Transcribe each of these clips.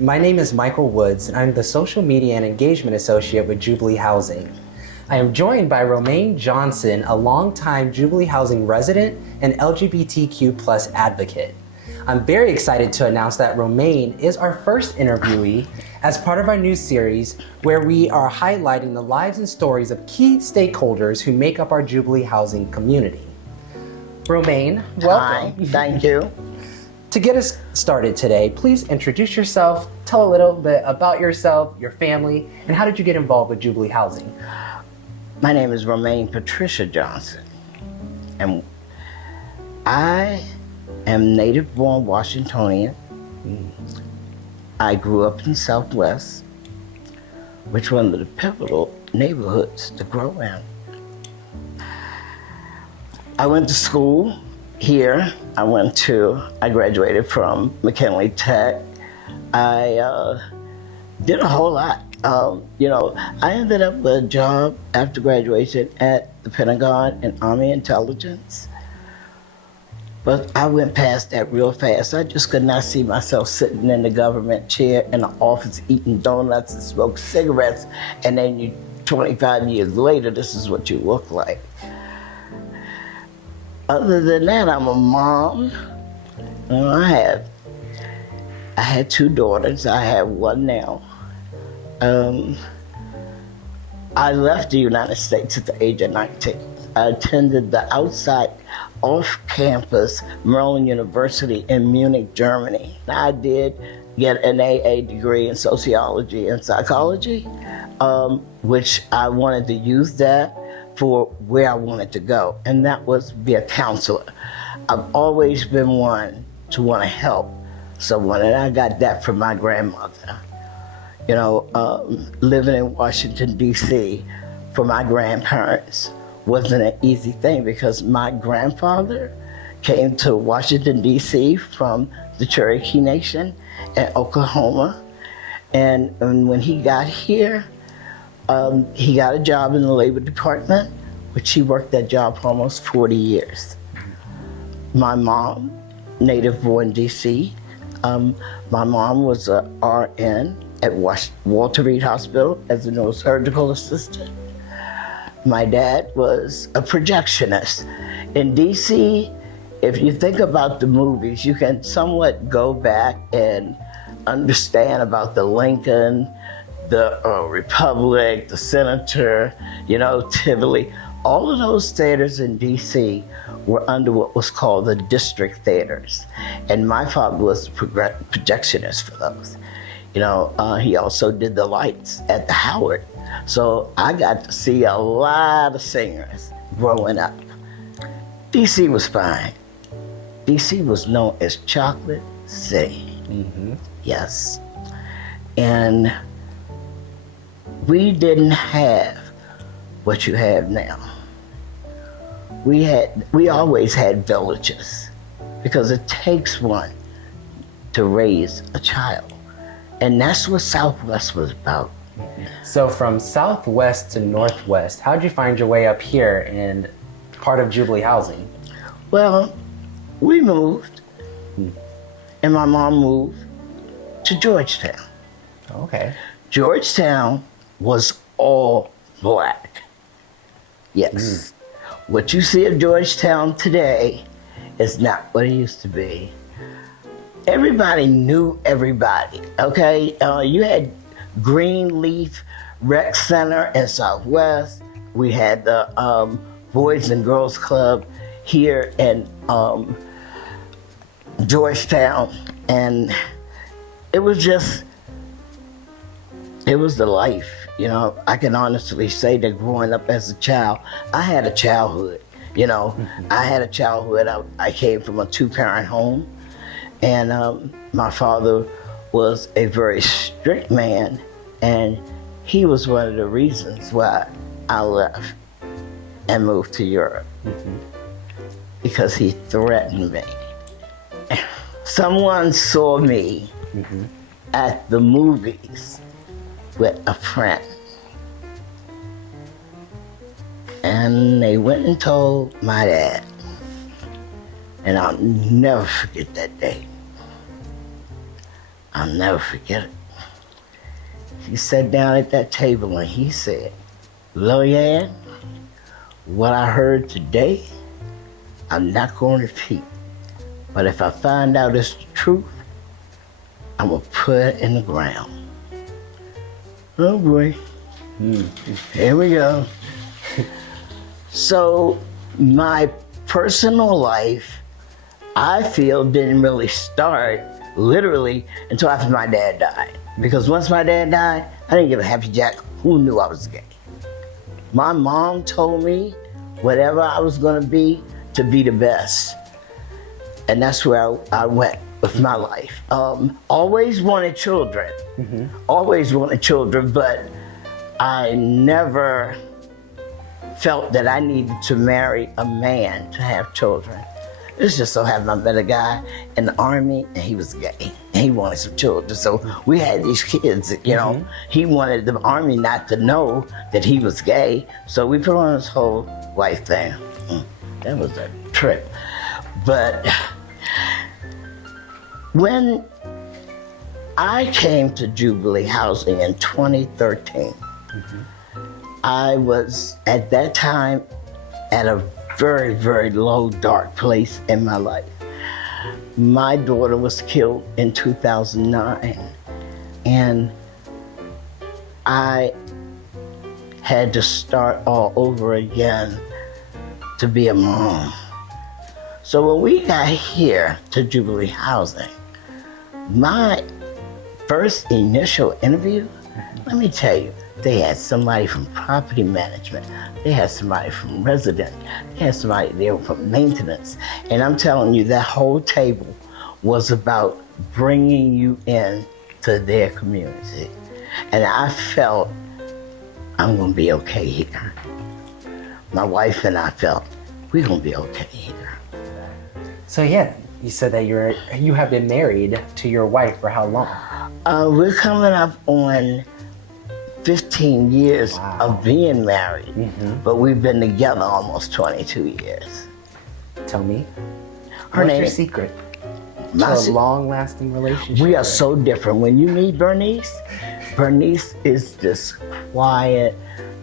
My name is Michael Woods, and I'm the Social Media and Engagement Associate with Jubilee Housing. I am joined by Romaine Johnson, a longtime Jubilee Housing resident and LGBTQ+ advocate. I'm very excited to announce that Romaine is our first interviewee as part of our new series where we are highlighting the lives and stories of key stakeholders who make up our Jubilee Housing community. Romaine, welcome. Hi, thank you. To get us started today, please introduce yourself, tell a little bit about yourself, your family, and how did you get involved with Jubilee Housing? My name is Romaine Patricia Johnson, and I am native-born Washingtonian. I grew up in Southwest, which is one of the pivotal neighborhoods to grow in. I went to school here. I graduated from McKinley Tech. I did a whole lot. I ended up with a job after graduation at the Pentagon and Army Intelligence. But I went past that real fast. I just could not see myself sitting in the government chair in the office eating donuts and smoking cigarettes, and then 25 years later, this is what you look like. Other than that, I'm a mom. I had two daughters. I have one now. I left the United States at the age of 19. I attended the outside off-campus Maryland University in Munich, Germany. I did get an AA degree in sociology and psychology, which I wanted to use that for where I wanted to go, and that was be a counselor. I've always been one to want to help someone, and I got that from my grandmother. Living in Washington, D.C. for my grandparents wasn't an easy thing because my grandfather came to Washington, D.C. from the Cherokee Nation in Oklahoma, and when he got here, he got a job in the Labor Department, which he worked that job for almost 40 years. My mom, native-born D.C., my mom was a RN at Walter Reed Hospital as a neurosurgical assistant. My dad was a projectionist. In D.C., if you think about the movies, you can somewhat go back and understand about the Lincoln, the Republic, the Senator, Tivoli. All of those theaters in D.C. were under what was called the district theaters. And my father was a projectionist for those. He also did the lights at the Howard. So I got to see a lot of singers growing up. D.C. was fine. D.C. was known as Chocolate City. Mm-hmm. Yes. And we didn't have what you have now. We always had villages because it takes one to raise a child. And that's what Southwest was about. So from Southwest to Northwest, how'd you find your way up here in part of Jubilee Housing? Well, we moved, and my mom moved to Georgetown. Okay. Georgetown was all black. Yes. What you see of Georgetown today is not what it used to be. Everybody knew everybody, okay? You had Greenleaf Rec Center in Southwest. We had the Boys and Girls Club here in Georgetown. And it was the life. I can honestly say that growing up as a child, I had a childhood. I had a childhood. I came from a two-parent home. And my father was a very strict man, and he was one of the reasons why I left and moved to Europe, because he threatened me. Someone saw me at the movies with a friend, and they went and told my dad, and I'll never forget that day. I'll never forget it. He sat down at that table and he said, Lillian, what I heard today, I'm not going to repeat. But if I find out it's the truth, I'm going to put it in the ground. Oh boy. Here we go. So my personal life, I feel, didn't really start literally until after my dad died. Because once my dad died, I didn't give a happy jack who knew I was gay. My mom told me whatever I was gonna be, to be the best. And that's where I went with my life. Always wanted children. Always wanted children, but I never felt that I needed to marry a man to have children. It's just so happened I met a guy in the Army and he was gay and he wanted some children. So we had these kids, you know. He wanted the Army not to know that he was gay. So we put on this whole life thing. That was a trip. But when I came to Jubilee Housing in 2013, I was at that time at a very, very low, dark place in my life. My daughter was killed in 2009, and I had to start all over again to be a mom. So when we got here to Jubilee Housing, my first initial interview, let me tell you, they had somebody from property management. They had somebody from resident. They had somebody there from maintenance. And I'm telling you, that whole table was about bringing you in to their community. And I felt I'm gonna be okay here. My wife and I felt we're gonna be okay here. So yeah, you said that you have been married to your wife for how long? We're coming up on 15 years of being married, but we've been together almost 22 years. Tell me, Her what's name, your secret to a long-lasting relationship? We are so different. When you meet Bernice, Bernice is this quiet,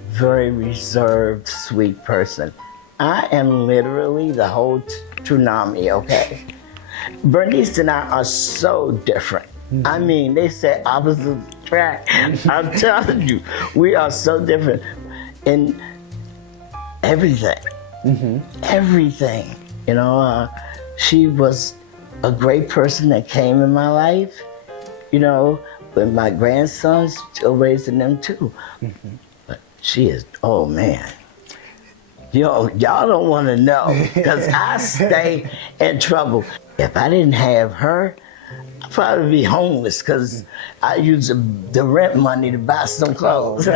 very reserved, sweet person. I am literally the whole tsunami, okay? Bernice and I are so different. I mean, they say opposites attract. I'm telling you, we are so different in everything. Everything. You know, she was a great person that came in my life. You know, with my grandsons, still raising them too. But she is, oh man. Y'all don't want to know, because I stay in trouble. If I didn't have her, I'd probably be homeless, because I use the rent money to buy some clothes.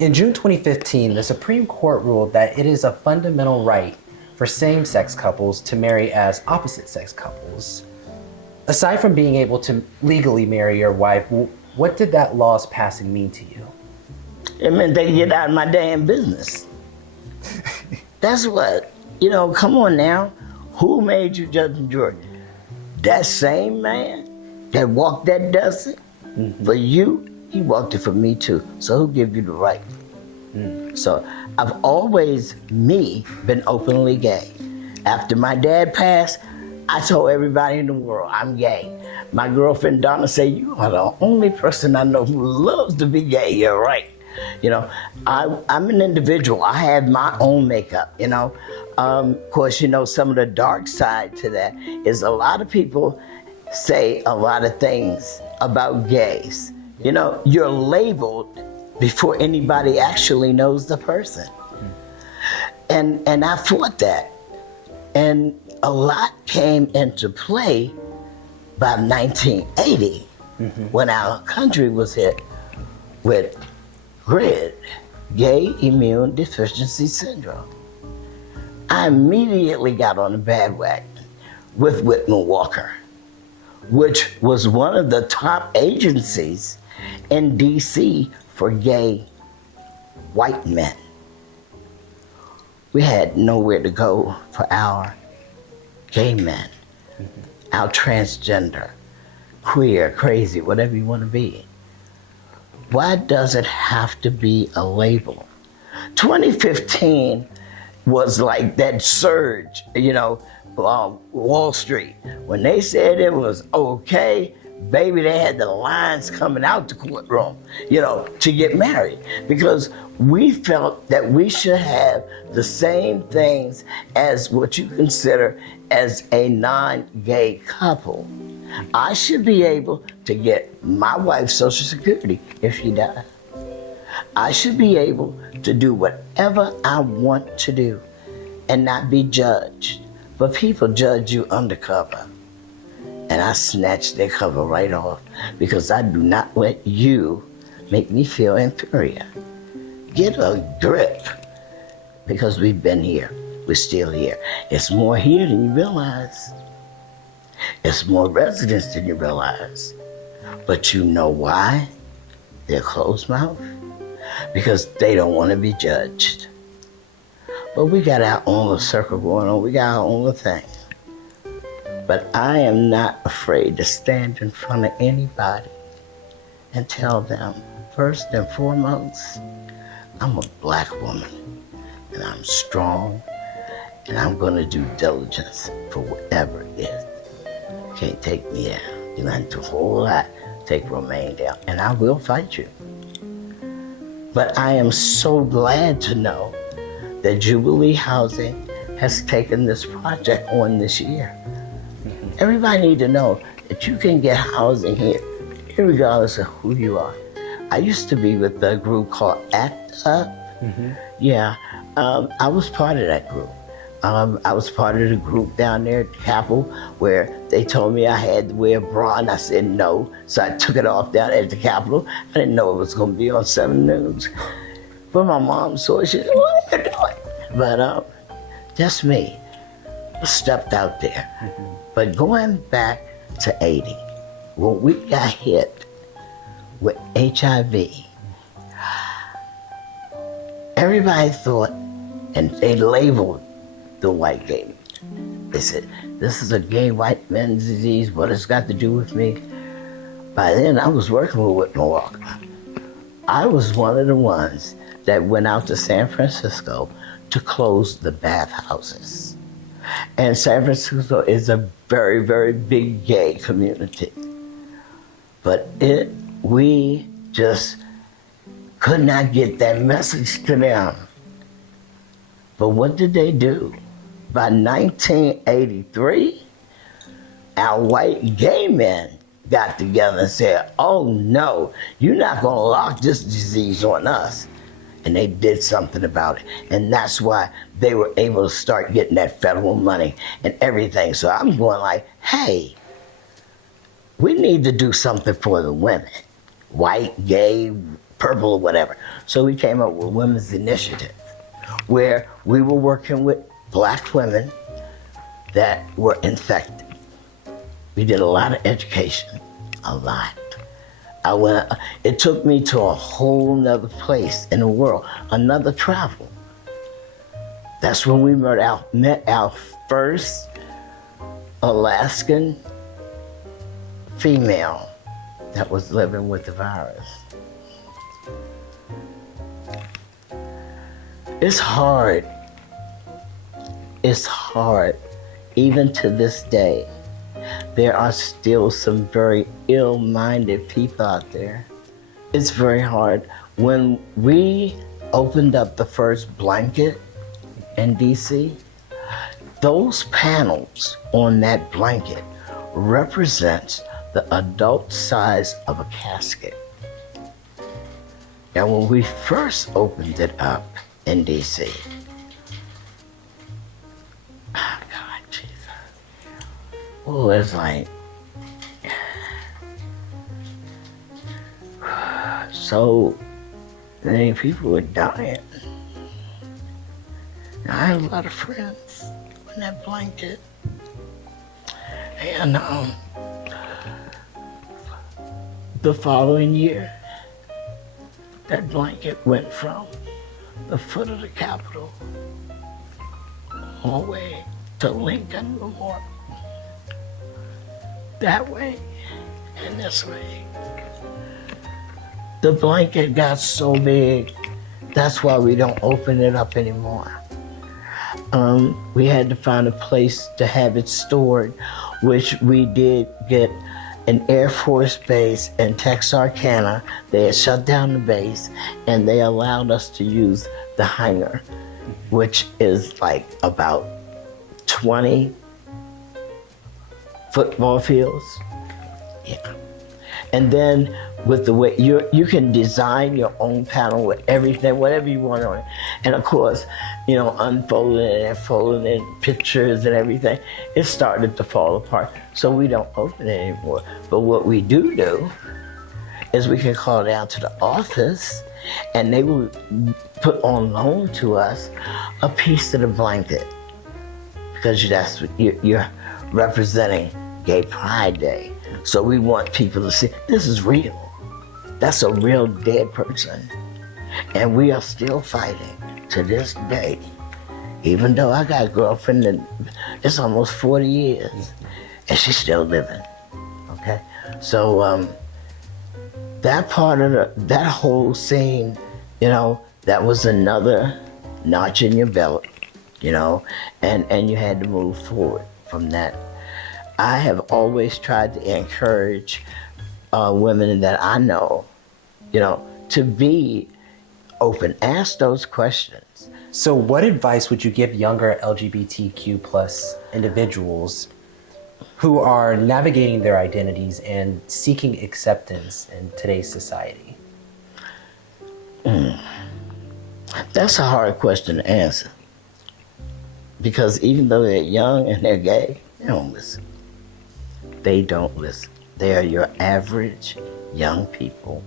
In June 2015, the Supreme Court ruled that it is a fundamental right for same-sex couples to marry as opposite-sex couples. Aside from being able to legally marry your wife, what did that law's passing mean to you? It meant they could get out of my damn business. That's what, you know, come on now. Who made you judge and jury? That same man that walked that desert for you, he walked it for me too. So who gave you the right? So I've always, been openly gay. After my dad passed, I told everybody in the world I'm gay. My girlfriend Donna said, you are the only person I know who loves to be gay. You're right. You know, I'm an individual. I have my own makeup, you know. Of course, you know, some of the dark side to that is a lot of people say a lot of things about gays. You know, you're labeled before anybody actually knows the person. And I fought that. And a lot came into play by 1980 when our country was hit with GID, Gay Immune Deficiency Syndrome. I immediately got on the bandwagon with Whitman Walker, which was one of the top agencies in DC for gay white men. We had nowhere to go for our gay men. our transgender, queer, crazy, whatever you want to be. Why does it have to be a label? 2015 was like that surge, Wall Street. When they said it was okay, baby, they had the lines coming out the courtroom, to get married. Because we felt that we should have the same things as what you consider as a non-gay couple. I should be able to get my wife's Social Security if she died. I should be able to do whatever I want to do and not be judged. But people judge you undercover. And I snatch their cover right off because I do not let you make me feel inferior. Get a grip, because we've been here. We're still here. It's more here than you realize. It's more residents than you realize. But you know why? They're closed mouth. Because they don't want to be judged. But we got our own little circle going on. We got our own little thing. But I am not afraid to stand in front of anybody and tell them, first and foremost, I'm a black woman and I'm strong and I'm going to do diligence for whatever it is. You can't take me down. You don't have to do a whole lot to take Romaine down, and I will fight you. But I am so glad to know that Jubilee Housing has taken this project on this year. Everybody need to know that you can get housing here, regardless of who you are. I used to be with a group called ACT UP. Yeah, I was part of that group. I was part of the group down there at the Capitol where they told me I had to wear a bra, and I said no. So I took it off down at the Capitol. I didn't know it was going to be on 7 News. But my mom saw it. She said, what are you doing? But that's me. I stepped out there. But going back to 80, when we got hit with HIV, everybody thought, and they labeled the white gay. They said, this is a gay white man's disease. What has it got to do with me? By then, I was working with Whitman Walker. I was one of the ones that went out to San Francisco to close the bathhouses. And San Francisco is a very, very big gay community. But we just could not get that message to them. But what did they do? By 1983, our white gay men got together and said, oh no, you're not gonna lock this disease on us. And they did something about it. And that's why they were able to start getting that federal money and everything. So I'm going like, hey, we need to do something for the women. White, gay, purple, or whatever. So we came up with Women's Initiative, where we were working with black women that were infected. We did a lot of education, a lot. It took me to a whole nother place in the world, another travel. That's when we met our first Alaskan female that was living with the virus. It's hard. It's hard, even to this day. There are still some very ill-minded people out there. It's very hard. When we opened up the first blanket in DC, those panels on that blanket represents the adult size of a casket. And when we first opened it up in DC, oh, it's like, so many people were dying. I had a lot of friends in that blanket. And the following year, that blanket went from the foot of the Capitol all the way to Lincoln Memorial. that way and this way. The blanket got so big, that's why we don't open it up anymore. We had to find a place to have it stored, which we did get an Air Force base in Texarkana. They had shut down the base and they allowed us to use the hangar, which is like about 20 football fields. Yeah. And then with the way you can design your own panel with everything, whatever you want on it. And of course, unfolding and folding and pictures and everything, it started to fall apart. So we don't open it anymore. But what we do is we can call down to the office and they will put on loan to us a piece of the blanket. Because that's what you're representing Gay Pride Day. So we want people to see, this is real. That's a real dead person. And we are still fighting to this day. Even though I got a girlfriend and it's almost 40 years and she's still living, okay? So that part of that whole scene, that was another notch in your belt, and you had to move forward from that. I have always tried to encourage women that I know, to be open, ask those questions. So what advice would you give younger LGBTQ plus individuals who are navigating their identities and seeking acceptance in today's society? That's a hard question to answer. Because even though they're young and they're gay, they don't listen. They don't listen. They are your average young people.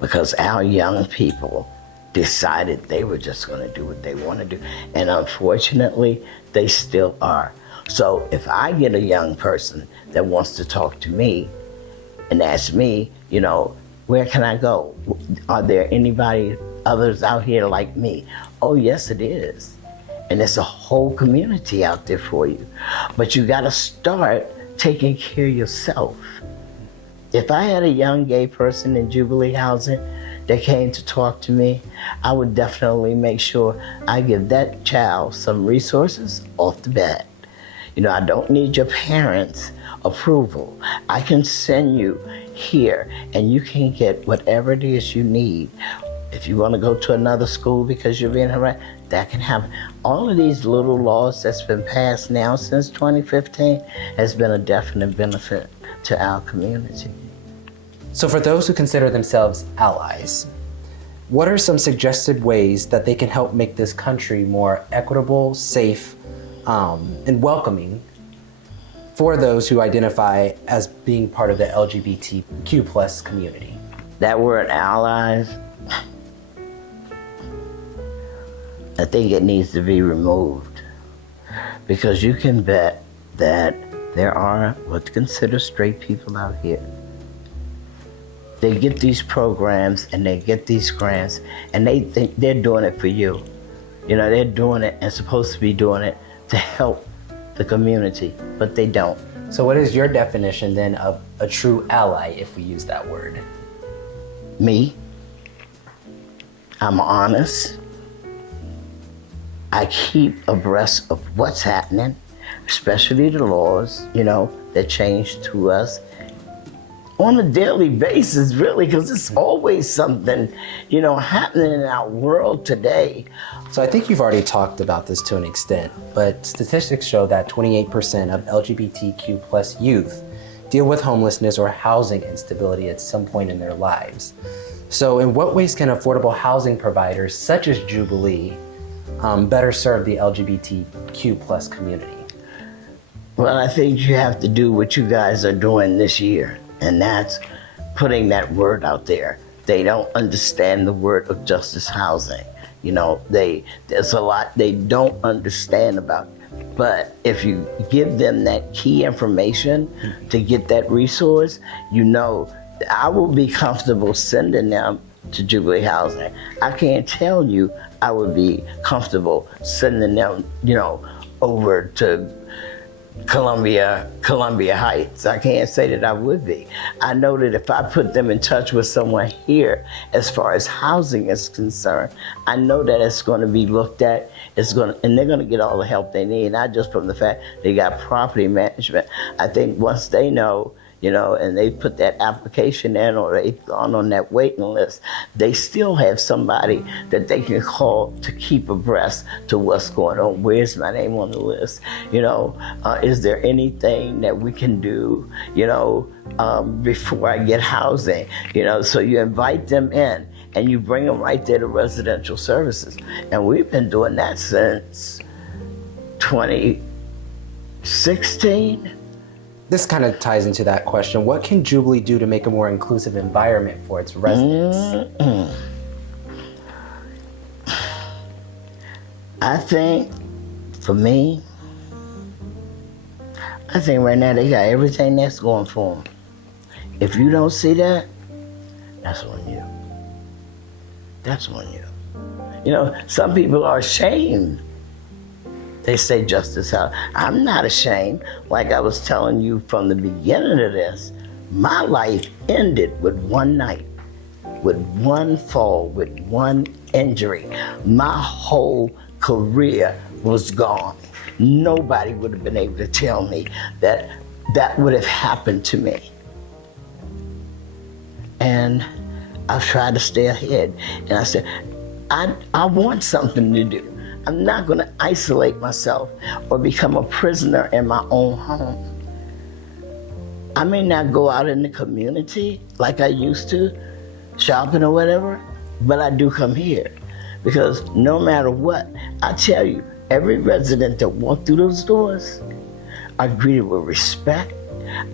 Because our young people decided they were just going to do what they want to do. And unfortunately, they still are. So if I get a young person that wants to talk to me and ask me, where can I go? Are there anybody, others out here like me? Oh, yes, it is. And there's a whole community out there for you. But you got to start taking care of yourself. If I had a young gay person in Jubilee Housing that came to talk to me, I would definitely make sure I give that child some resources off the bat. I don't need your parents' approval. I can send you here and you can get whatever it is you need. If you want to go to another school because you're being harassed, that can happen. All of these little laws that's been passed now since 2015 has been a definite benefit to our community. So for those who consider themselves allies, what are some suggested ways that they can help make this country more equitable, safe, and welcoming for those who identify as being part of the LGBTQ plus community? That word allies, I think it needs to be removed, because you can bet that there are what's considered straight people out here. They get these programs and they get these grants and they think they're doing it for you. They're doing it and supposed to be doing it to help the community, but they don't. So what is your definition then of a true ally, if we use that word? Me, I'm honest. I keep abreast of what's happening, especially the laws, that change to us on a daily basis, really, because it's always something, happening in our world today. So I think you've already talked about this to an extent, but statistics show that 28% of LGBTQ plus youth deal with homelessness or housing instability at some point in their lives. So in what ways can affordable housing providers such as Jubilee better serve the LGBTQ plus community? Well, I think you have to do what you guys are doing this year, and that's putting that word out there. They don't understand the word of justice housing. There's a lot they don't understand about it. But if you give them that key information to get that resource, I will be comfortable sending them to Jubilee Housing. I can't tell you I would be comfortable sending them, over to Columbia Heights. I can't say that I would be. I know that if I put them in touch with someone here, as far as housing is concerned, I know that it's going to be looked at. And they're going to get all the help they need, not just from the fact they got property management. I think once they know, and they put that application in or they've gone on that waiting list, they still have somebody that they can call to keep abreast to what's going on. Where's my name on the list? Is there anything that we can do, before I get housing? So you invite them in and you bring them right there to residential services. And we've been doing that since 2016. This kind of ties into that question. What can Jubilee do to make a more inclusive environment for its residents? I think, for me, right now they got everything that's going for them. If you don't see that, that's on you. That's on you. Some people are ashamed. They say justice out. I'm not ashamed. Like I was telling you from the beginning of this, my life ended with one night, with one fall, with one injury. My whole career was gone. Nobody would have been able to tell me that that would have happened to me. And I've tried to stay ahead. And I said, I want something to do. I'm not going to isolate myself or become a prisoner in my own home. I may not go out in the community like I used to, shopping or whatever, but I do come here. Because no matter what, I tell you, every resident that walked through those doors are greeted with respect.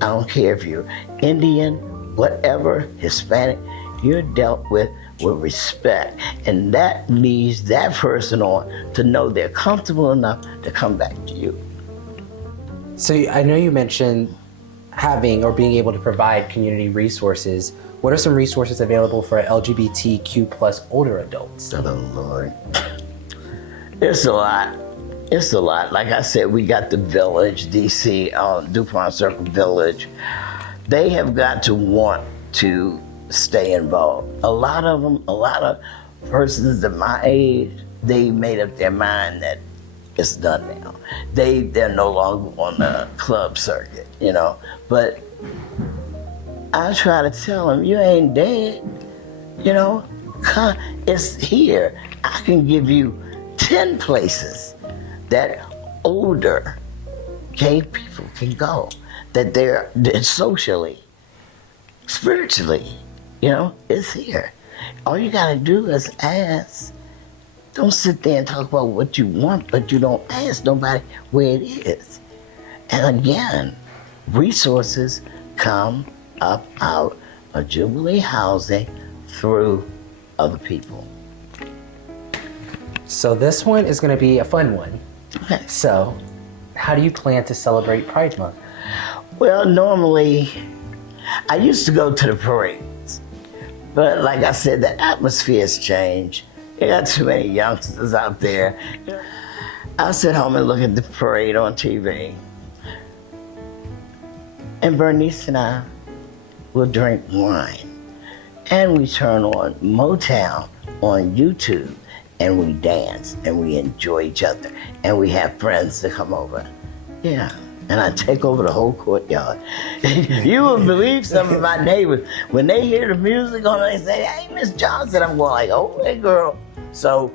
I don't care if you're Indian, whatever, Hispanic, you're dealt with respect. And that leads that person on to know they're comfortable enough to come back to you. So I know you mentioned having or being able to provide community resources. What are some resources available for LGBTQ plus older adults? Oh, Lord. It's a lot. It's a lot. Like I said, we got the Village, DC, DuPont Circle Village. They have got to want to stay involved. A lot of persons at my age, they made up their mind that it's done now. They're no longer on the club circuit, But I try to tell them, you ain't dead, It's here. I can give you 10 places that older gay people can go, that they're socially, spiritually, it's here. All you gotta do is ask. Don't sit there and talk about what you want, but you don't ask nobody where it is. And again, resources come up out of Jubilee Housing through other people. So this one is gonna be a fun one. Okay. So, how do you plan to celebrate Pride Month? Well, normally, I used to go to the parades. But like I said, the atmosphere has changed. You got too many youngsters out there. I'll sit home and look at the parade on TV. And Bernice and I will drink wine. And we turn on Motown on YouTube. And we dance and we enjoy each other. And we have friends that come over. Yeah. And I take over the whole courtyard. You would believe some of my neighbors, when they hear the music on, they say, hey, Miss Johnson. I'm going like, oh, hey, girl. So,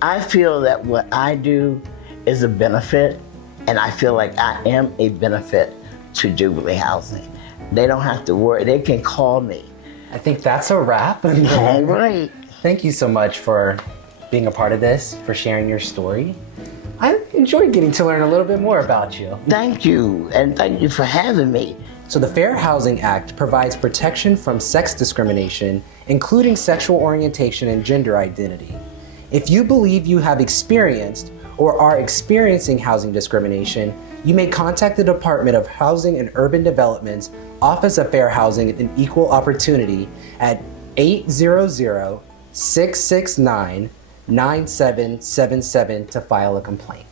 I feel that what I do is a benefit, and I feel like I am a benefit to Jubilee Housing. They don't have to worry. They can call me. I think that's a wrap. All right. Thank you so much for being a part of this, for sharing your story. I enjoyed getting to learn a little bit more about you. Thank you, and thank you for having me. So the Fair Housing Act provides protection from sex discrimination, including sexual orientation and gender identity. If you believe you have experienced or are experiencing housing discrimination, you may contact the Department of Housing and Urban Development's Office of Fair Housing and Equal Opportunity at 800-669-9777 to file a complaint.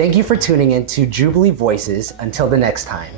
Thank you for tuning in to Jubilee Voices. Until the next time.